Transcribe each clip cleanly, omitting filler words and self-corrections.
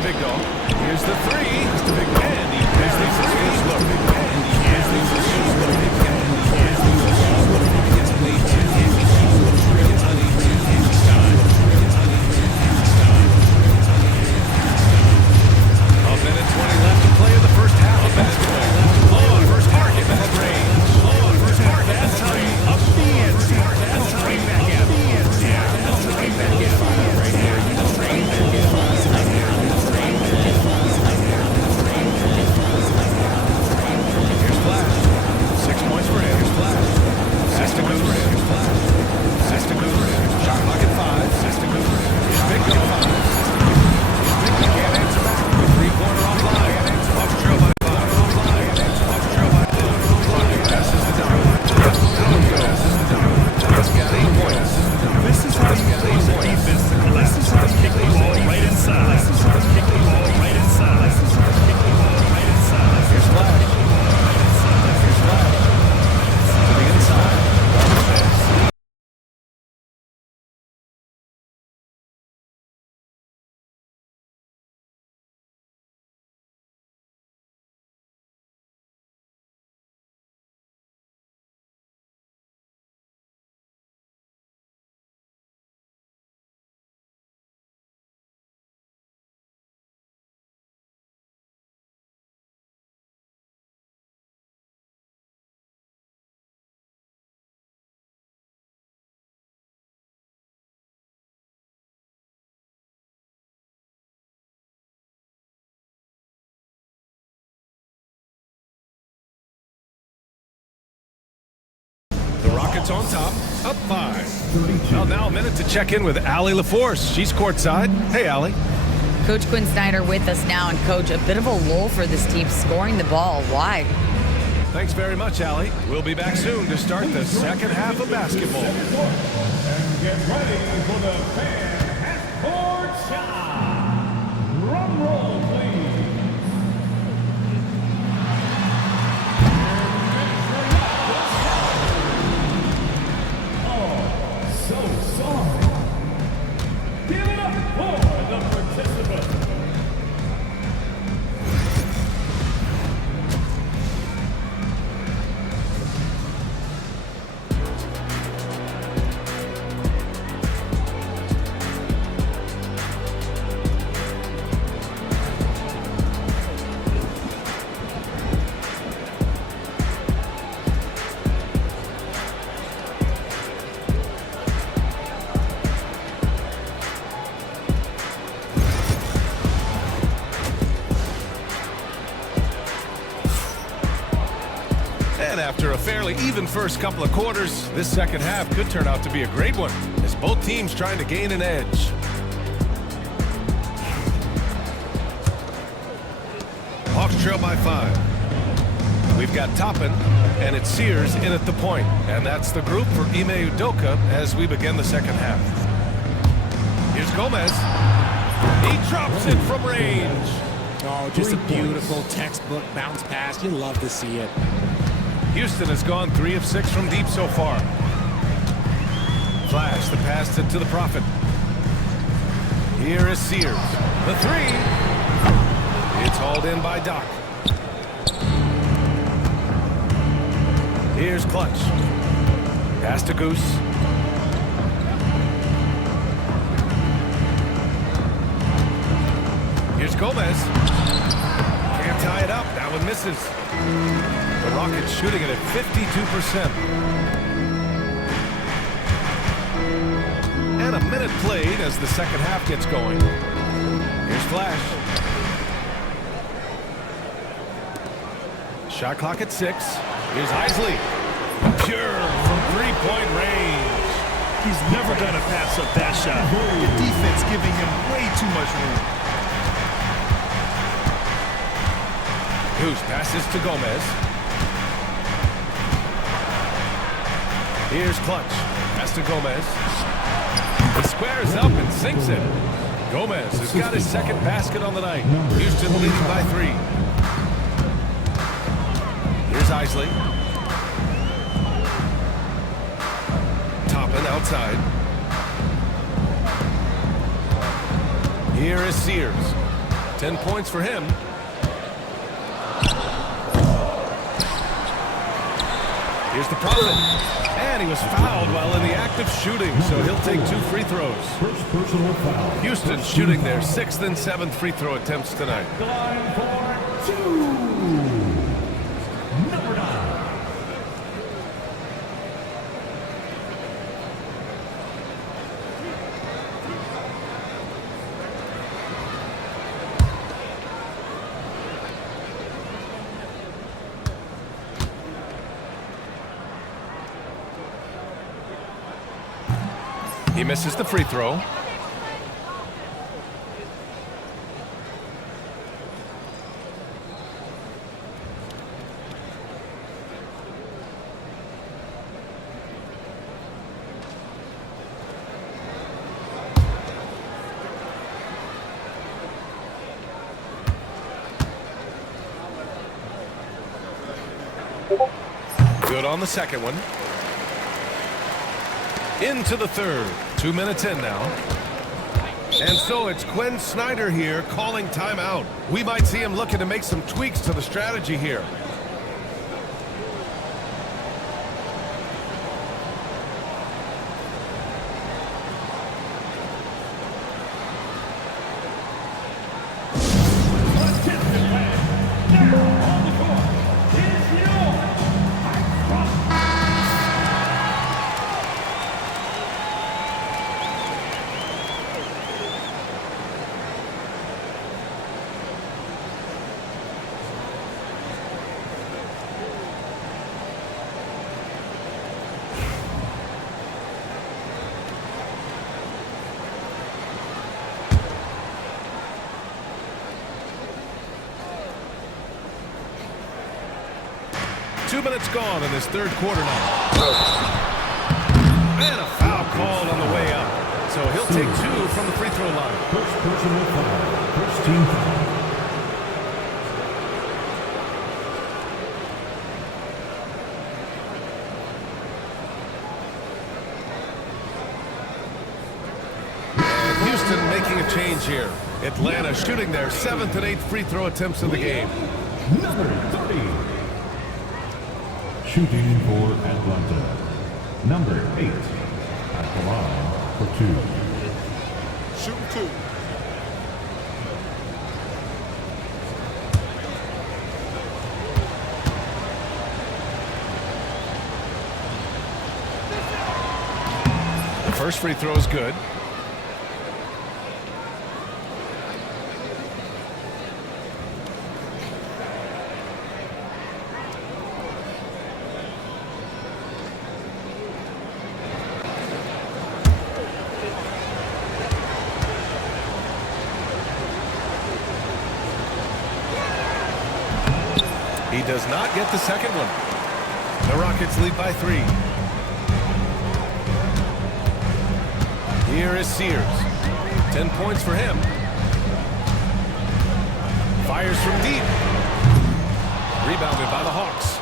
the big dog. Here's the three. Here's the big man. Here's the three. Look. Here's the A minute 20 left to play in the first half. A minute 20 left to play in the first half. Minute range. First part. That's how you up the ante. That's how you back out. Yeah, that's how you back out. Right here. Here's Flash. 6 points for him. Here's Flash. Sesta goes for him. Here's Flash. Sesta goes for him. Shot clock at 5. Sesta goes for him. Here's Big go 5. Big can't answer back. The three-pointer offline. Bucks trail by 5. Offline. Bucks trail by 5. Passes the down. Down goes. He's got 8 points. This is how you play the defense. This is how you kick the ball right inside. This is how you kick the ball right inside. This is how you kick the ball right inside. Here's Flash. Here's Flash. To the inside. Rockets on top, up 5. Well, now a minute to check in with Allie LaForce. She's courtside. Hey, Allie. Coach Quinn Snyder with us now, and Coach, a bit of a lull for this team scoring the ball. Why? Thanks very much, Allie. We'll be back soon to start the second half of basketball. And get ready for the fan half-court shot. Drum roll, please. Give it up for the participants. And after a fairly even first couple of quarters, this second half could turn out to be a great one, as both teams trying to gain an edge. Hawks trail by 5. We've got Toppin, and it's Sears in at the point. And that's the group for Ime Udoka as we begin the second half. Here's Gomez. He drops it from range. Oh, just a beautiful textbook bounce pass. You love to see it. Houston has gone 3 of 6 from deep so far. Flash, the pass to the Prophet. Here is Sears. The 3. It's hauled in by Doc. Here's Clutch. Pass to Goose. Here's Gomez. Can't tie it up. That one misses. The Rockets shooting it at 52%. And a minute played as the second half gets going. Here's Flash. Shot clock at 6. Here's Isley. Pure from three-point range. He's never going to pass up that shot. The defense giving him way too much room. Goose passes to Gomez. Here's Clutch. Pass to Gomez. He squares up and sinks it. Gomez has got his second basket on the night. Houston leading by 3. Here's Isley. Toppin outside. Here is Sears. 10 points for him. Here's the Prophet. And he was fouled while in the act of shooting, so he'll take 2 free throws. First personal foul. Houston shooting their 6th and 7th free throw attempts tonight. The line for 2. Number 9. He misses the free throw. Good on the second one. Into the third. 2 minutes in now. And so it's Quinn Snyder here calling timeout. We might see him looking to make some tweaks to the strategy here. Two minutes gone in this third quarter now. And a foul called on the way up. So he'll take 2 from the free throw line. First personal foul. First team foul. And Houston making a change here. Atlanta shooting their 7th and 8th free throw attempts of the game. Number 30. Shooting for Atlanta. Number 8. At the line for 2. Shooting 2. The first free throw is good. He does not get the second one. The Rockets lead by 3. Here is Sears. 10 points for him. Fires from deep. Rebounded by the Hawks.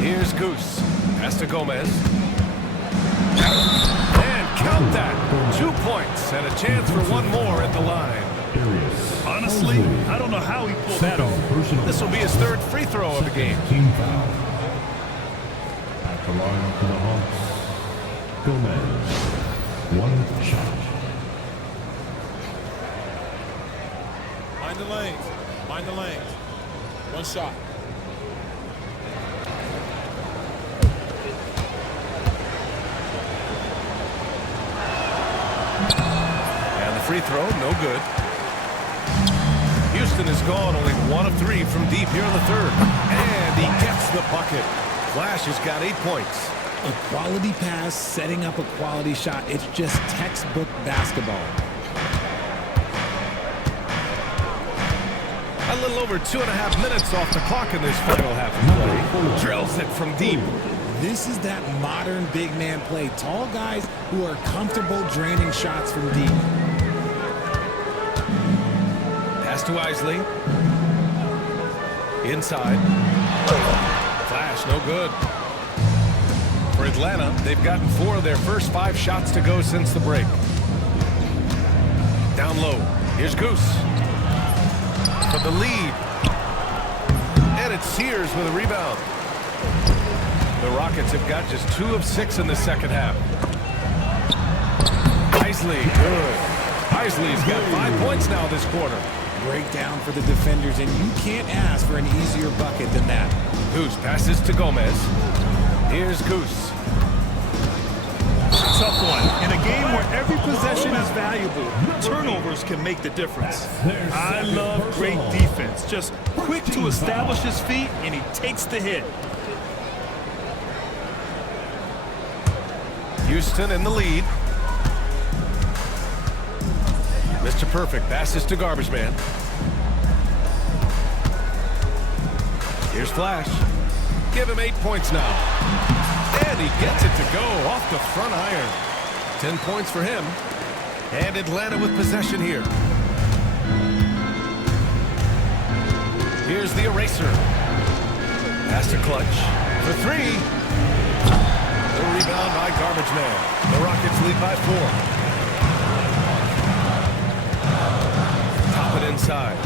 Here's Goose. Pass to Gomez. And count that. 2 points and a chance for one more at the line. Honestly, I don't know how he pulled that off. This will be his 3rd free throw of the game. Team foul. At the line for the Hawks. Gomez. 1 shot. Mind the lanes. Mind the lanes. 1 shot. And the free throw, no good. Houston has gone only 1 of 3 from deep here in the third. And he gets the bucket. Flash has got 8 points. A quality pass, setting up a quality shot. It's just textbook basketball. A little over 2.5 minutes off the clock in this final half of play. Drills it from deep. This is that modern big man play. Tall guys who are comfortable draining shots from deep. Pass to Isley. Inside. Flash, no good. For Atlanta, they've gotten 4 of their first 5 shots to go since the break. Down low. Here's Goose. For the lead. And it's Sears with a rebound. The Rockets have got just 2 of 6 in the second half. Isley, good. Isley's got 5 points now this quarter. Breakdown for the defenders, and you can't ask for an easier bucket than that. Goose passes to Gomez. Here's Goose. Tough one. In a game where every possession is valuable, turnovers can make the difference. I love great defense. Just quick to establish his feet, and he takes the hit. Houston in the lead. Mr. Perfect passes to Garbage Man. Here's Flash. Give him 8 points now. And he gets it to go off the front iron. 10 points for him. And Atlanta with possession here. Here's the eraser. Pass to Clutch. For 3. The rebound by Garbage Man. The Rockets lead by 4. Top it inside.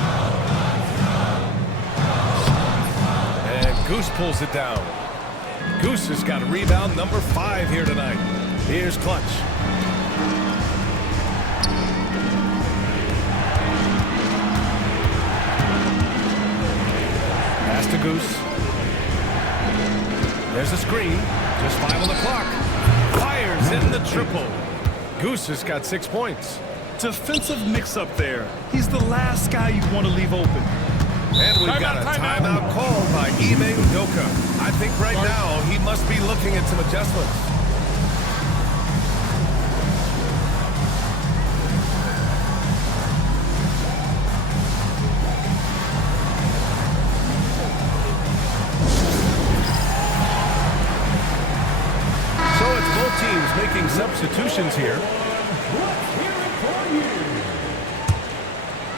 And Goose pulls it down. Goose has got a rebound number 5 here tonight. Here's Clutch. Pass to Goose. There's a screen. Just 5 on the clock. Fires in the triple. Goose has got 6 points. Defensive mix-up there. He's the last guy you want to leave open. And we've got a timeout called by Ime Udoka. I think right now he must be looking at some adjustments. So it's both teams making substitutions here.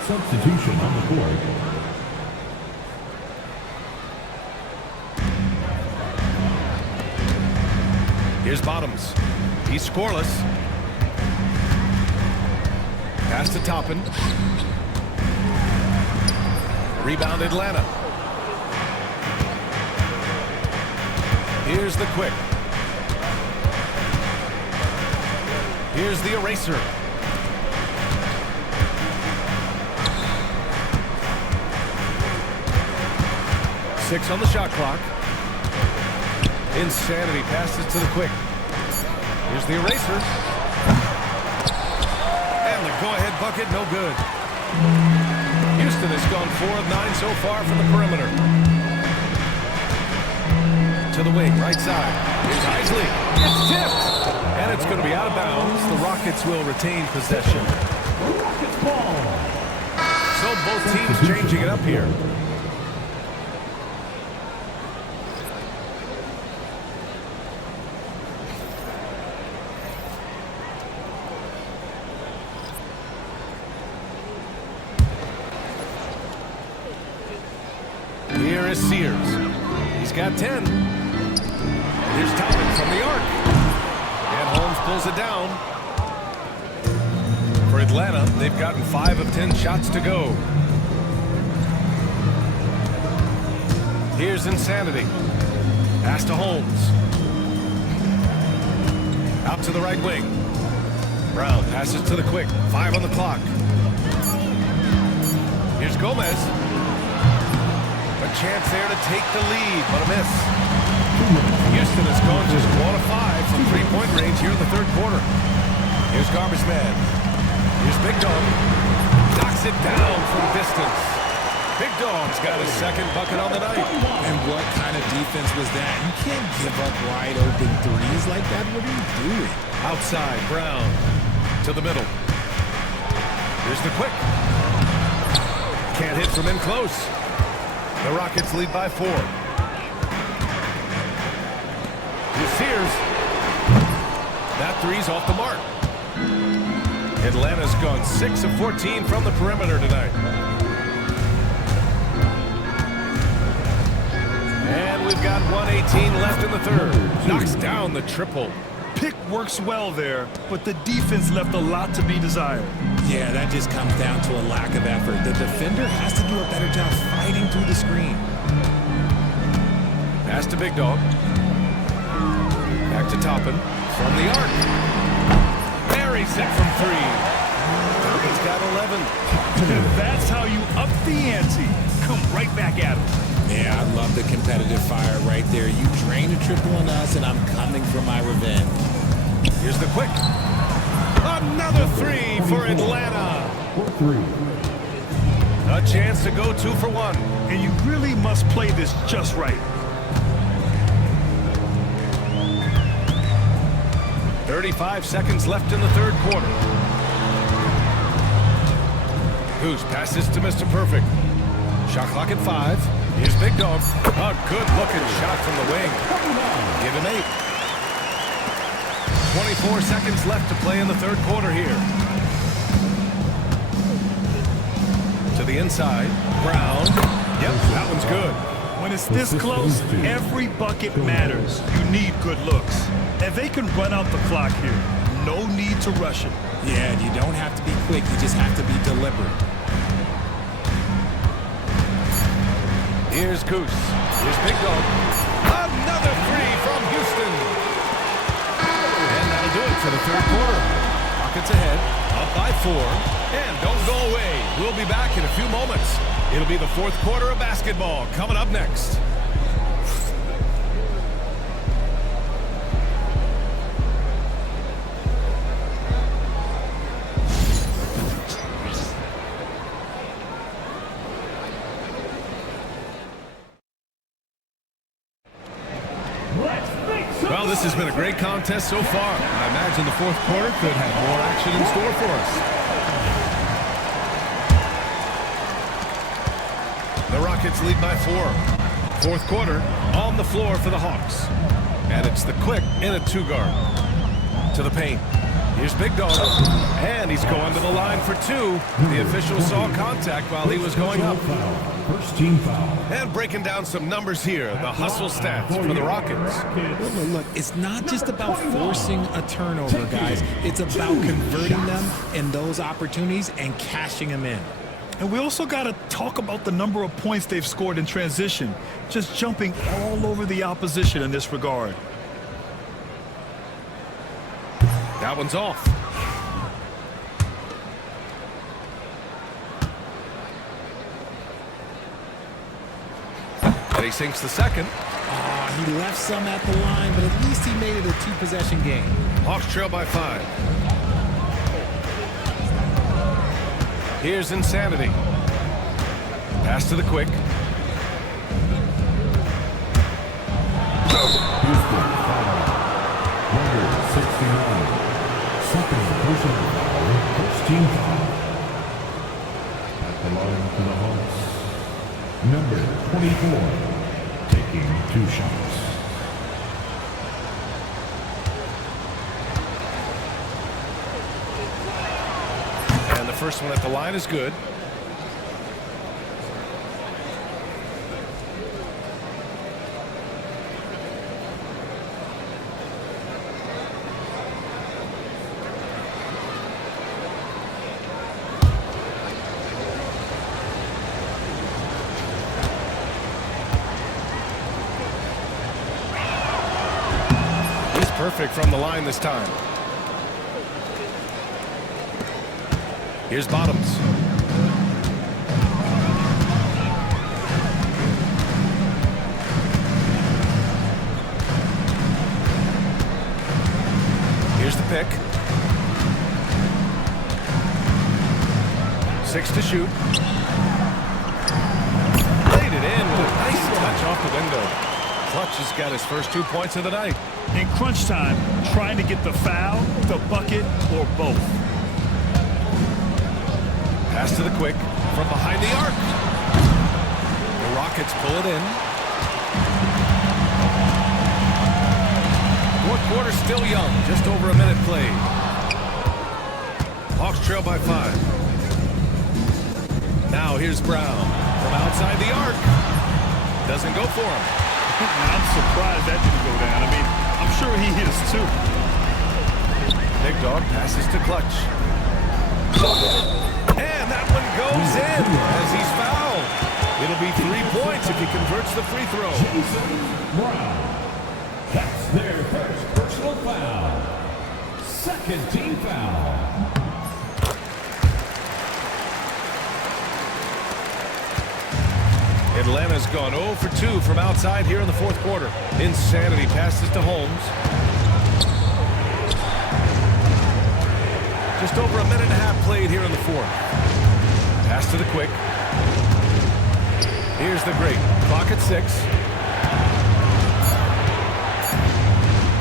Substitution on the court. Here's Bottoms. He's scoreless. Pass to Toppin. Rebound Atlanta. Here's the quick. Here's the eraser. Six on the shot clock. Insanity passes to the quick. Here's the eraser. And the go-ahead bucket, no good. Houston has gone 4 of 9 so far from the perimeter. To the wing, right side. Here's Isley. It's tipped. And it's going to be out of bounds. The Rockets will retain possession. Rockets ball. So both teams changing it up here. Here is Sears. He's got 10. Here's Toppin from the arc. And Holmes pulls it down. For Atlanta, they've gotten 5 of 10 shots to go. Here's Insanity. Pass to Holmes. Out to the right wing. Brown passes to the quick. 5 on the clock. Here's Gomez. A chance there to take the lead, but a miss. Houston has gone just 1 of 5 from three-point range here in the third quarter. Here's Garbage Man. Here's Big Dog. Knocks it down from distance. Big Dog's got his second bucket on the night. And what kind of defense was that? You can't give up wide open threes like that. What are you doing? Outside, Brown. To the middle. Here's the quick. Can't hit from in close. The Rockets lead by 4. Here's Sears. That three's off the mark. Atlanta's gone 6 of 14 from the perimeter tonight. And we've got 1:18 left in the third. Knocks down the triple. pick works well there, but the defense left a lot to be desired. Yeah, that just comes down to a lack of effort. The defender has to do a better job fighting through the screen. Pass to Big Dog. Back to Toppin. From the arc. Buries it from 3. Toppin's got 11. That's how you up the ante. Come right back at him. Yeah, I love the competitive fire right there. You drain a triple on us, and I'm coming for my revenge. Here's the quick. Another 3 for Atlanta. 3. A chance to go 2 for 1. And you really must play this just right. 35 seconds left in the third quarter. Goose passes to Mr. Perfect. Shot clock at 5. Here's Big Dog. A good-looking shot from the wing. Give him 8. 24 seconds left to play in the third quarter here. To the inside. Brown. Yep, that one's good. When it's this close, every bucket matters. You need good looks. And they can run out the clock here. No need to rush it. Yeah, you don't have to be quick. You just have to be deliberate. Here's Goose. Here's Big Dog. Another 3 from Houston. And that'll do it for the third quarter. Rockets ahead, up by 4. And don't go away. We'll be back in a few moments. It'll be the fourth quarter of basketball coming up next. Well, this has been a great contest so far. I imagine the fourth quarter could have more action in store for us. The Rockets lead by 4. Fourth quarter on the floor for the Hawks. And it's the quick in a 2-guard. To the paint. Here's Big Dog. And he's going to the line for 2. The official saw contact while he was going up. First team foul. And breaking down some numbers here. The hustle stats for the Rockets. Look, it's not just about forcing a turnover, guys. It's about converting them in those opportunities and cashing them in. And we also got to talk about the number of points they've scored in transition. Just jumping all over the opposition in this regard. That one's off. And he sinks the second. He left some at the line, but at least he made it a 2-possession game. Hawks trail by 5. Here's Insanity. Pass to the quick. Houston foul. Number 69. Second personal foul. First team foul. At the line for the Hawks. Number 24. Taking 2 shots. And the first one at the line is good. Perfect from the line this time. Here's Bottoms. Here's the pick. 6 to shoot. Laid it in with a nice touch off the window. Clutch has got his first 2 points of the night. In crunch time, trying to get the foul, the bucket, or both. Pass to the quick from behind the arc. The Rockets pull it in. Fourth quarter still young, just over a minute played. Hawks trail by 5. Now here's Brown from outside the arc. Doesn't go for him. I'm surprised that didn't go down. I mean, I'm sure he hits too. Big dog passes to Clutch. And that one goes in as he's fouled. It'll be 3 points if he converts the free throw. Brown. That's their first personal foul. Second team foul. Atlanta's gone 0 for 2 from outside here in the fourth quarter. Insanity passes to Holmes. Just over a minute and a half played here in the fourth. Pass to the quick. Here's the great. Clock at 6.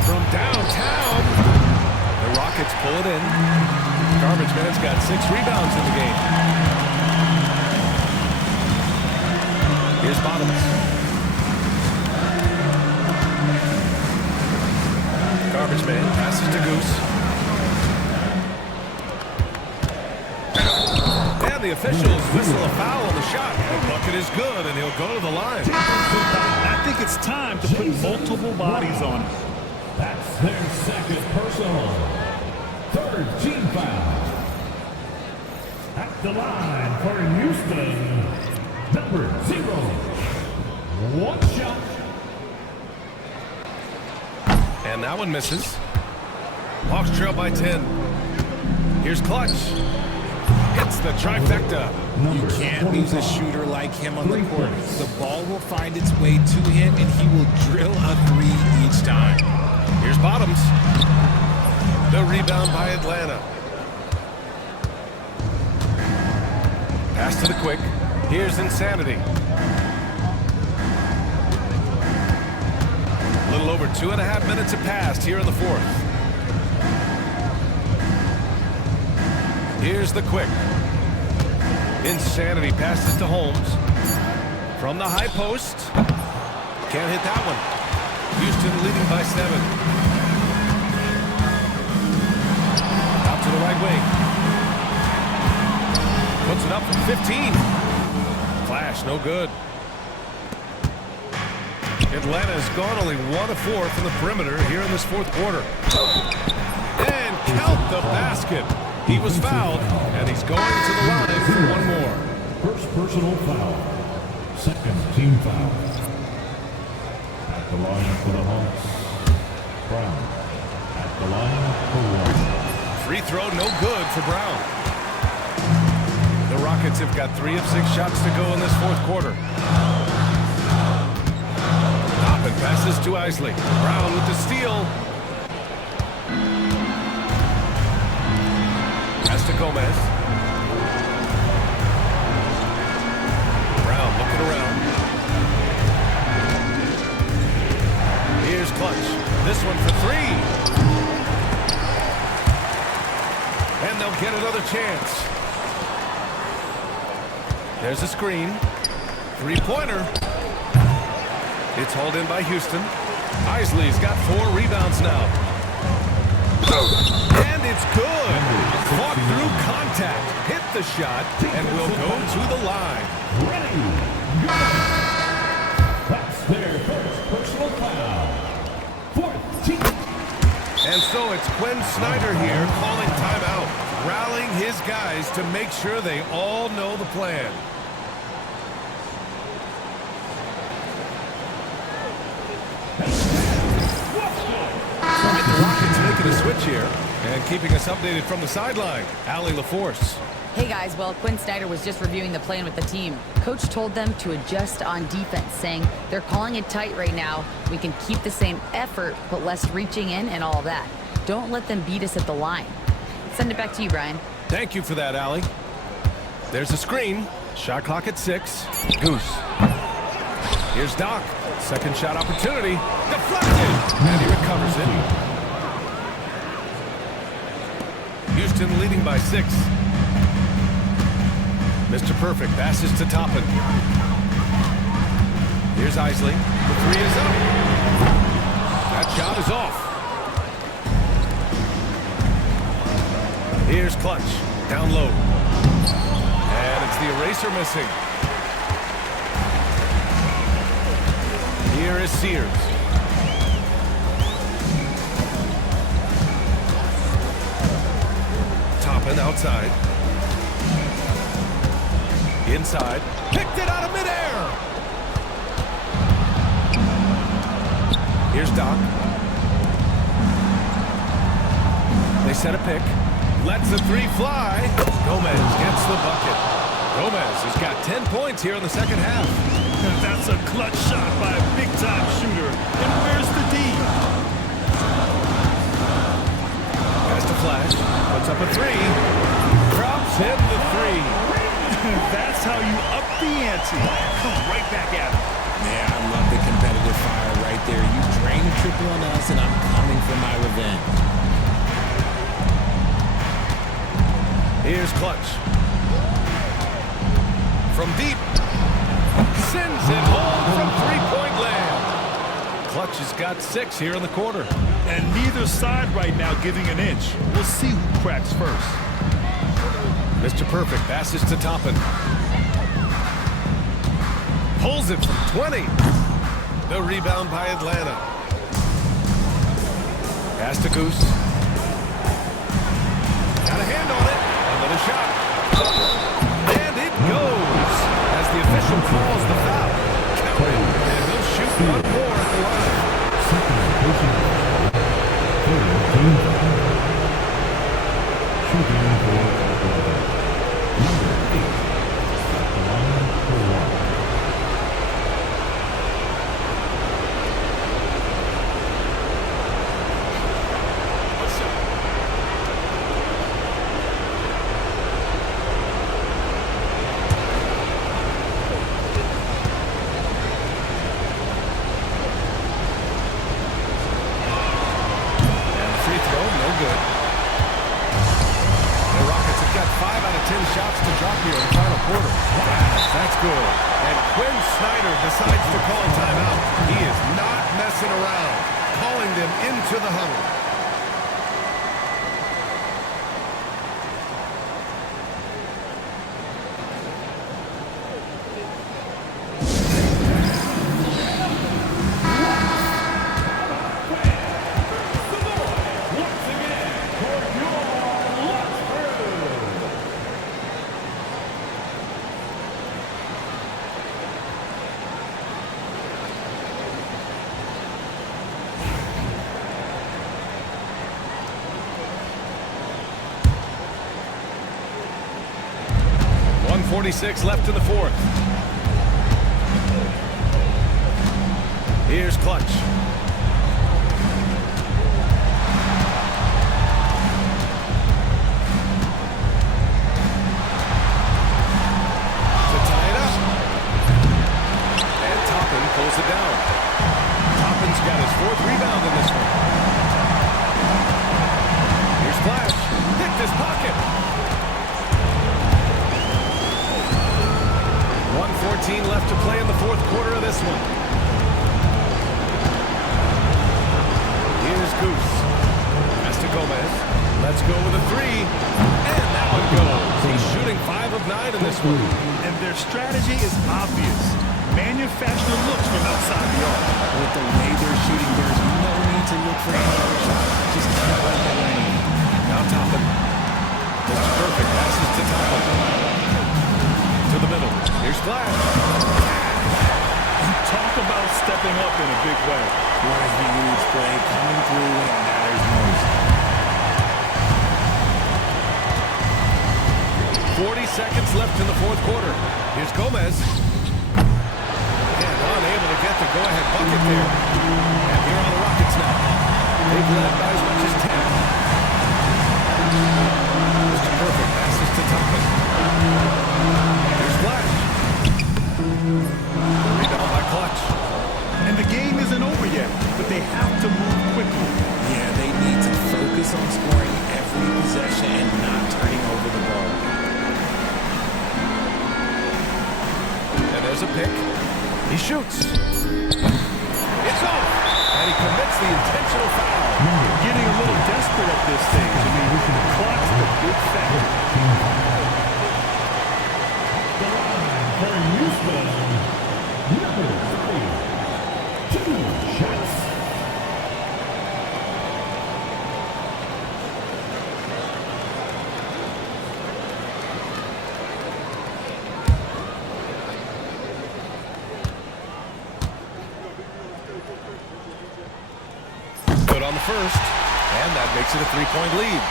From downtown, the Rockets pull it in. Garbage man's got 6 rebounds in the game. Here's Bottoms. Garbage man passes to Goose. And the officials whistle a foul on the shot. The bucket is good, and he'll go to the line. I think it's time to put multiple bodies on it. That's their second personal. Third team foul. At the line for Houston, number 0. One shot. And that one misses. Hawks trail by 10. Here's Clutch. Hits the trifecta. You can't lose a shooter like him on the court. The ball will find its way to him, and he will drill a 3 each time. Here's Bottoms. The rebound by Atlanta. Pass to the quick. Here's Insanity. A little over 2.5 minutes have passed here in the fourth. Here's the quick. Insanity passes to Holmes. From the high post. Can't hit that one. Houston leading by 7. Out to the right wing. Puts it up from 15. Flash, no good. Atlanta's gone only 1 of 4 from the perimeter here in this fourth quarter. And count the basket. He was fouled, and he's going to the line for 1 more. First personal foul. Second team foul. At the line for the Hawks, Brown. At the line for 1. Free throw, no good for Brown. The Rockets have got 3 of 6 shots to go in this fourth quarter. Toppin passes to Isley. Brown with the steal. Pass to Gomez. Brown looking around. Here's Clutch. This one for 3. And they'll get another chance. There's a screen. 3-pointer. It's hauled in by Houston. Isley's got 4 rebounds now. And it's good. Fought through contact. Hit the shot and will go to the line. Ready. Go. That's their first personal foul. Fourth team. And so it's Quinn Snyder here calling timeout, rallying his guys to make sure they all know the plan. The Rockets making a switch here and keeping us updated from the sideline. Allie LaForce. Hey guys, well, Quinn Snyder was just reviewing the plan with the team. Coach told them to adjust on defense, saying they're calling it tight right now. We can keep the same effort, but less reaching in and all that. Don't let them beat us at the line. Send it back to you, Brian. Thank you for that, Allie. There's a screen. Shot clock at 6. Goose. Here's Doc. Second shot opportunity. Deflected. And he recovers it. Houston leading by 6. Mr. Perfect passes to Toppin. Here's Isley. The 3 is up. That shot is off. Here's Clutch. Down low. And it's the eraser missing. Here is Sears. Allen outside. Inside. Picked it out of midair. Here's Doc. They set a pick. Lets the three fly. Gomez gets the bucket. Gomez has got 10 points here in the second half. That's a clutch shot by a big-time shooter. And where's the D? Has to flash. Puts up a three. Drops in the three. That's how you up the ante. Come right back at him. Yeah, I love the competitive fire right there. You drain a triple on us, and I'm coming for my revenge. Here's Clutch. From deep. Sends it home from three-point land. Clutch has got 6 here in the quarter. And neither side right now giving an inch. We'll see who cracks first. Mr. Perfect passes to Toppin. Pulls it from 20. The rebound by Atlanta. Pass to Goose. Got a hand on it. Another shot. And it goes as the official calls the foul. Counted. And he'll shoot one more at the line. Second personal foul. Third team foul. Shooting for number 8 at the line for 1. Shots to drop here in the final quarter. That's good. And Quinn Snyder decides to call a timeout. He is not messing around. Calling them into the huddle. .46 left in the fourth. Here's Clutch. To tie it up. And Toppin pulls it down. Toppin's got his 4th rebound in this one. Here's Flash. Picked his pocket. 1:14 left to play in the 4th quarter of this one. Here's Goose. Pass to Gomez. Let's go with a 3. And that one goes. He's shooting 5 of 9 in this one. And their strategy is obvious. Manufacture looks from outside the arc. With the way they're shooting, there's no need to look for any other shot. Just keep it in the lane. Now Toppin. Mr. Perfect passes to Toppin. To the middle. Here's Flash. Talk about stepping up in a big way. What a huge play coming through when it matters most. 40 seconds left in the 4th quarter. Here's Gomez. And unable to get the go-ahead bucket there. And here are the Rockets now. They've led by as much as 10. Mr. Perfect passes to Toppin. Here's Flash. Rebound by Clutch. And the game isn't over yet, but they have to move quickly. Yeah, they need to focus on scoring every possession and not turning over the ball. And there's a pick. He shoots. It's off. And he commits the intentional foul. Getting a little desperate at this stage. I mean, the clock's the big factor. For Houston, number 3, 2 shots. on the first, and that makes it a 3-point lead.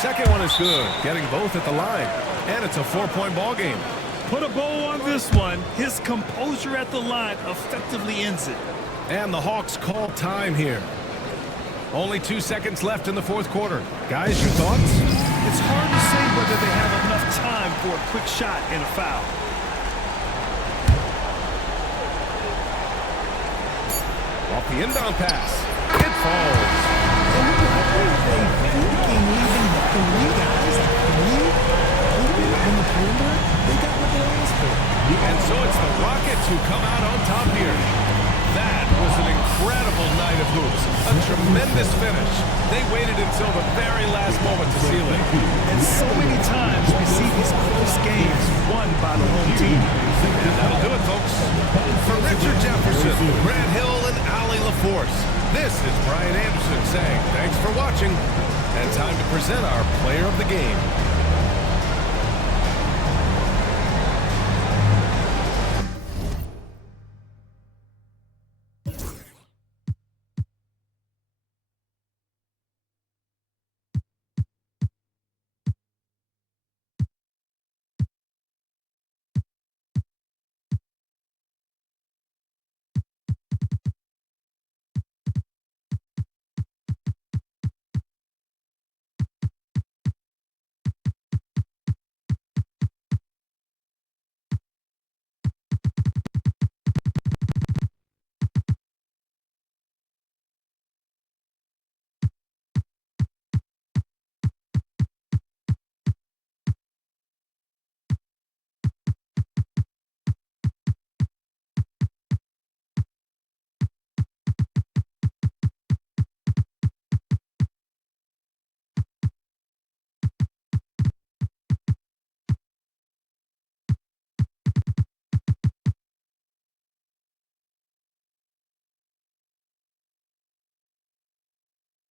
Second one is good, getting both at the line, and it's a 4-point ball game. Put a bow on this one. His composure at the line effectively ends it. And the Hawks call time here. Only 2 seconds left in the fourth quarter. Guys, your thoughts? It's hard to say whether they have enough time for a quick shot and a foul. Off the inbound pass. It falls. And so it's the Rockets who come out on top here. That was an incredible night of hoops. A tremendous finish. They waited until the very last moment to seal it. And so many times we see these close games won by the home team. And that'll do it, folks. For Richard Jefferson, Grant Hill, and Allie LaForce, this is Brian Anderson saying thanks for watching. And time to present our player of the game.